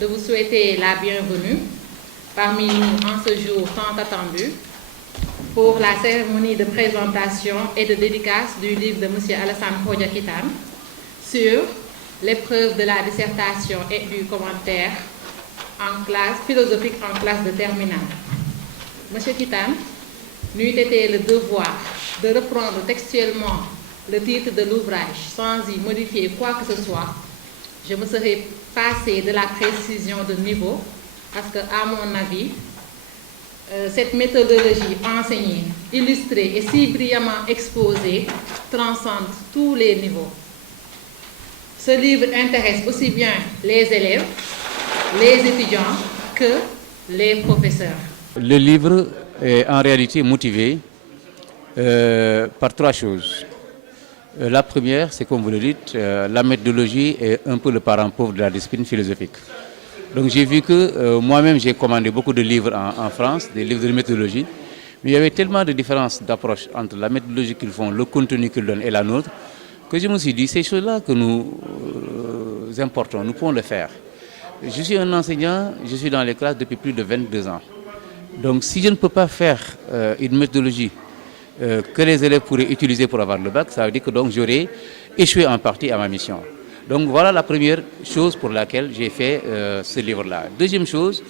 de vous souhaiter la bienvenue parmi nous en ce jour tant attendu pour la cérémonie de présentation et de dédicace du livre de M. Alassane Kodja Kitane sur l'épreuve de la dissertation et du commentaire en classe philosophique en classe de terminale. M. Kitane, n'eût été le devoir de reprendre textuellement le titre de l'ouvrage sans y modifier quoi que ce soit, je me serais passé de la précision de niveau parce que, à mon avis, cette méthodologie enseignée, illustrée et si brillamment exposée transcende tous les niveaux. Ce livre intéresse aussi bien les élèves, les étudiants que les professeurs. Le livre est en réalité motivé par trois choses. La première, c'est comme vous le dites, la méthodologie est un peu le parent pauvre de la discipline philosophique. Donc j'ai vu que moi-même j'ai commandé beaucoup de livres en France, des livres de méthodologie, mais il y avait tellement de différences d'approche entre la méthodologie qu'ils font, le contenu qu'ils donnent et la nôtre, que je me suis dit, ces choses-là que nous importons, nous pouvons le faire. Je suis un enseignant, je suis dans les classes depuis plus de 22 ans. Donc si je ne peux pas faire une méthodologie que les élèves pourraient utiliser pour avoir le bac, ça veut dire que donc j'aurais échoué en partie à ma mission. Donc voilà la première chose pour laquelle j'ai fait ce livre-là. Deuxième chose,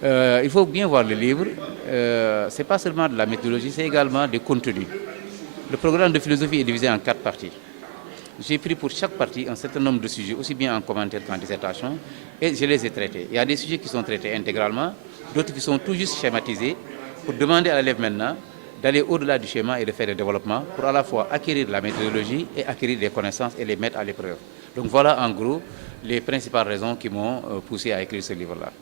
il faut bien voir le livre, ce n'est pas seulement de la méthodologie, c'est également des contenus. Le programme de philosophie est divisé en 4 parties. J'ai pris pour chaque partie un certain nombre de sujets, aussi bien en commentaire qu'en dissertation, et je les ai traités. Il y a des sujets qui sont traités intégralement, d'autres qui sont tout juste schématisés, pour demander à l'élève maintenant d'aller au-delà du schéma et de faire des développements pour à la fois acquérir la méthodologie et acquérir des connaissances et les mettre à l'épreuve. Donc voilà en gros les principales raisons qui m'ont poussé à écrire ce livre-là.